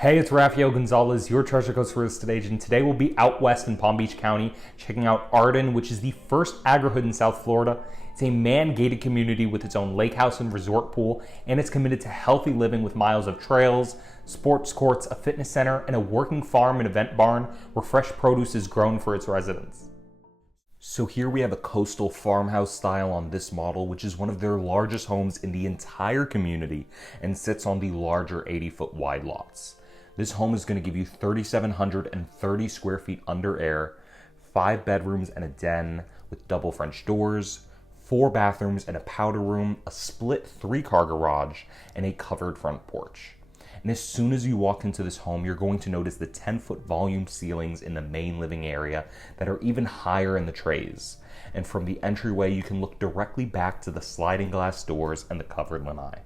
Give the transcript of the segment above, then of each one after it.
Hey, it's Rafael Gonzalez, your Treasure Coast real estate agent. Today we'll be out west in Palm Beach County, checking out Arden, which is the first agri-hood in South Florida. It's a man-gated community with its own lake house and resort pool, and it's committed to healthy living with miles of trails, sports courts, a fitness center, and a working farm and event barn where fresh produce is grown for its residents. So here we have a coastal farmhouse style on this model, which is one of their largest homes in the entire community and sits on the larger 80-foot wide lots. This home is going to give you 3,730 square feet under air, 5 bedrooms and a den with double French doors, 4 bathrooms and a powder room, a split 3-car garage, and a covered front porch. And as soon as you walk into this home, you're going to notice the 10-foot volume ceilings in the main living area that are even higher in the trays. And from the entryway, you can look directly back to the sliding glass doors and the covered lanai.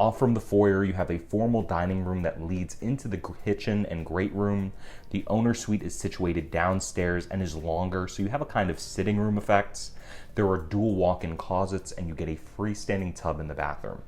Off from the foyer, you have a formal dining room that leads into the kitchen and great room. The owner suite is situated downstairs and is longer, so you have a kind of sitting room effect. There are dual walk-in closets, and you get a freestanding tub in the bathroom.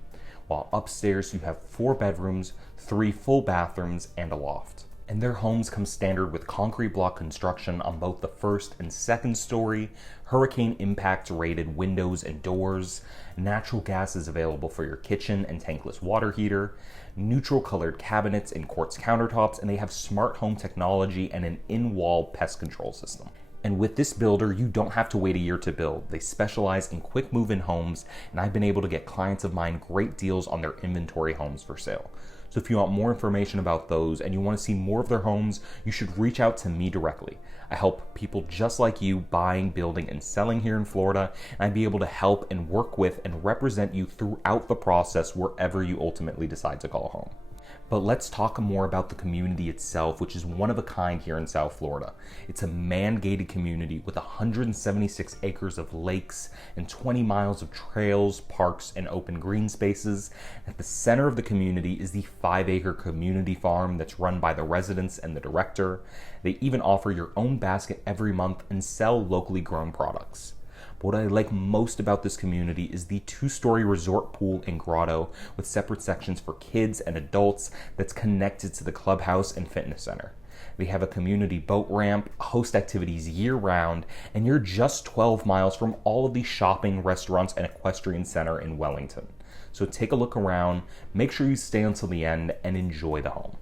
While upstairs, you have 4 bedrooms, 3 full bathrooms, and a loft. And their homes come standard with concrete block construction on both the first and second story, hurricane impact rated windows and doors, natural gas is available for your kitchen and tankless water heater, neutral colored cabinets and quartz countertops, and they have smart home technology and an in-wall pest control system. And with this builder, you don't have to wait a year to build. They specialize in quick move-in homes, and I've been able to get clients of mine great deals on their inventory homes for sale. So if you want more information about those and you want to see more of their homes, you should reach out to me directly. I help people just like you buying, building, and selling here in Florida, and I'd be able to help and work with and represent you throughout the process wherever you ultimately decide to call home. But let's talk more about the community itself, which is one of a kind here in South Florida. It's a man-gated community with 176 acres of lakes and 20 miles of trails, parks, and open green spaces. At the center of the community is the 5-acre community farm that's run by the residents and the director. They even offer your own basket every month and sell locally grown products. What I like most about this community is the 2-story resort pool and grotto with separate sections for kids and adults that's connected to the clubhouse and fitness center. They have a community boat ramp, host activities year-round, and you're just 12 miles from all of the shopping, restaurants, and Equestrian Center in Wellington. So take a look around, make sure you stay until the end, and enjoy the home.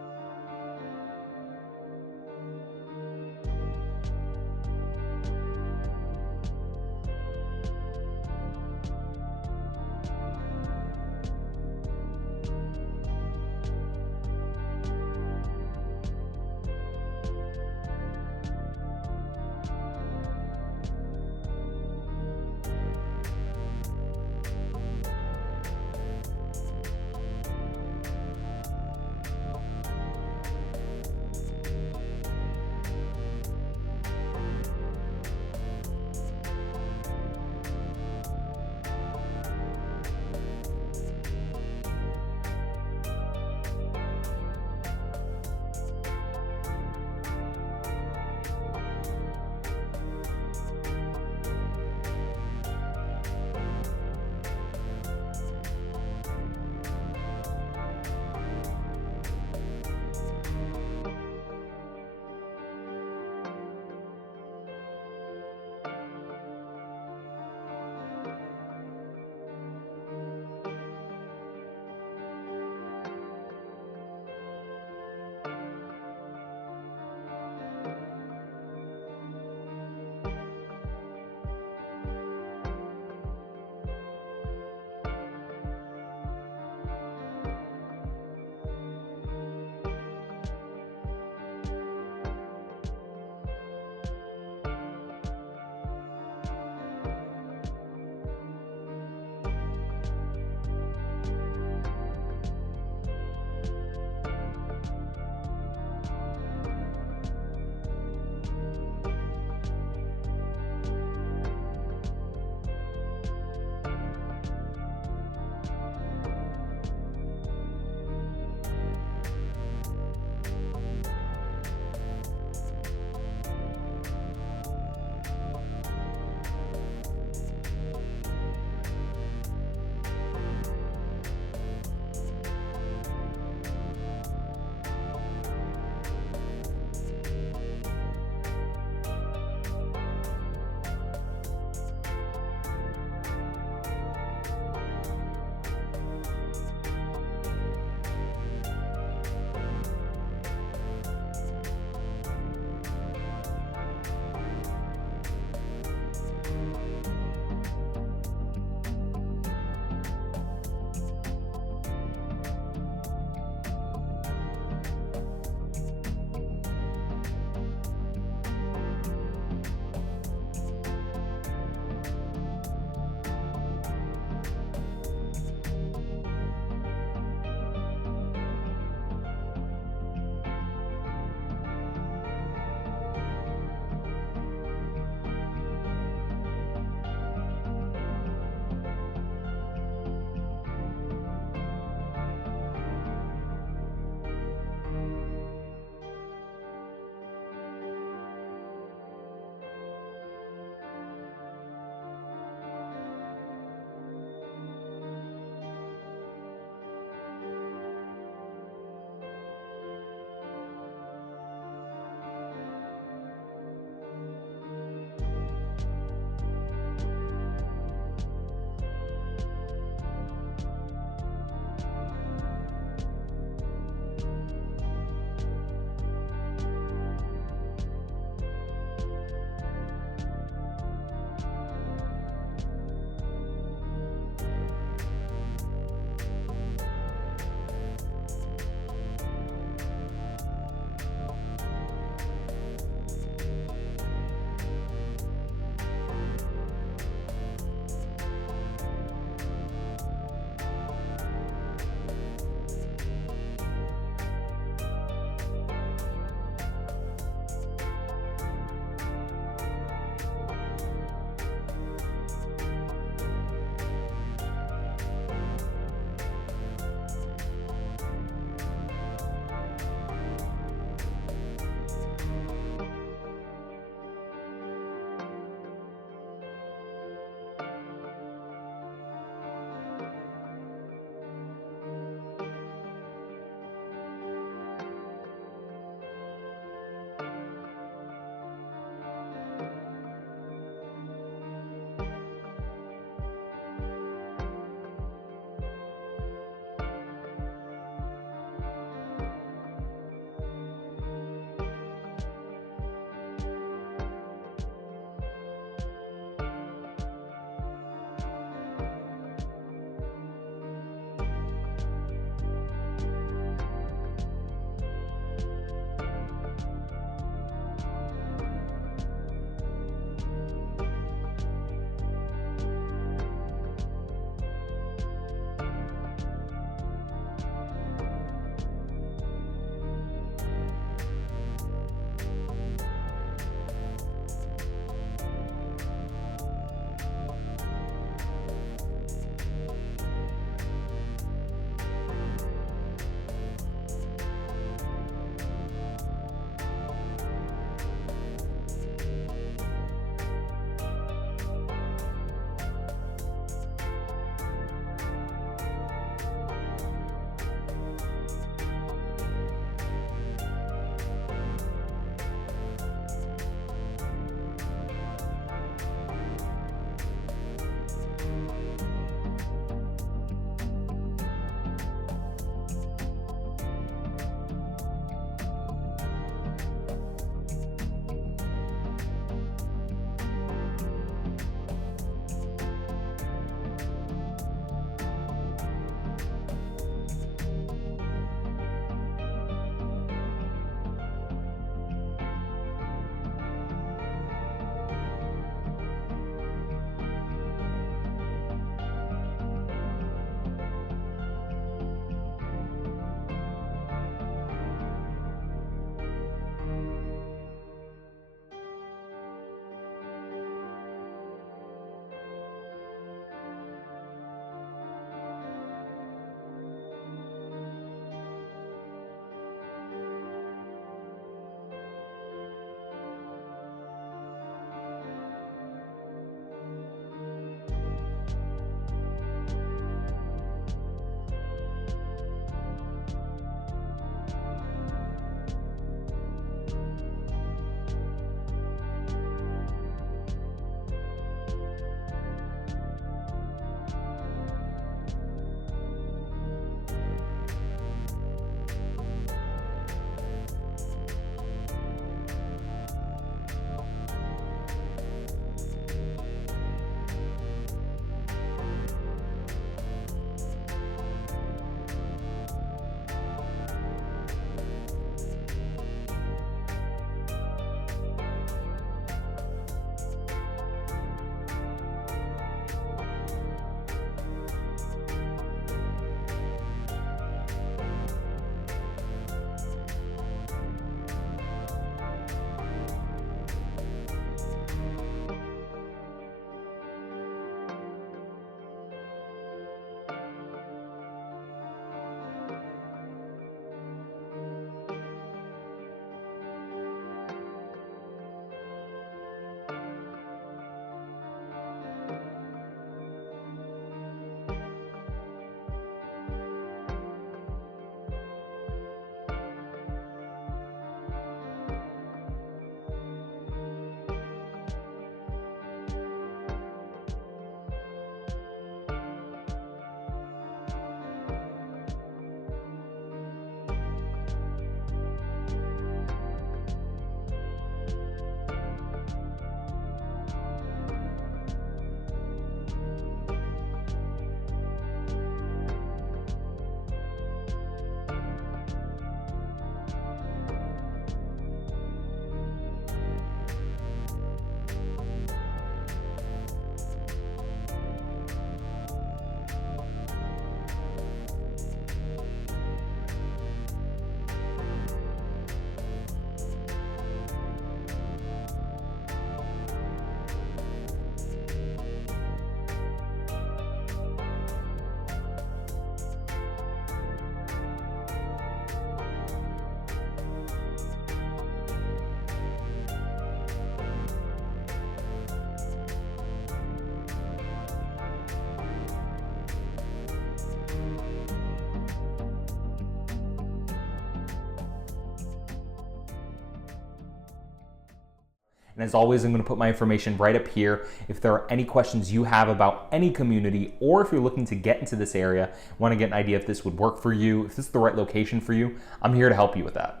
And as always, I'm going to put my information right up here. If there are any questions you have about any community, or if you're looking to get into this area, want to get an idea if this would work for you, if this is the right location for you, I'm here to help you with that.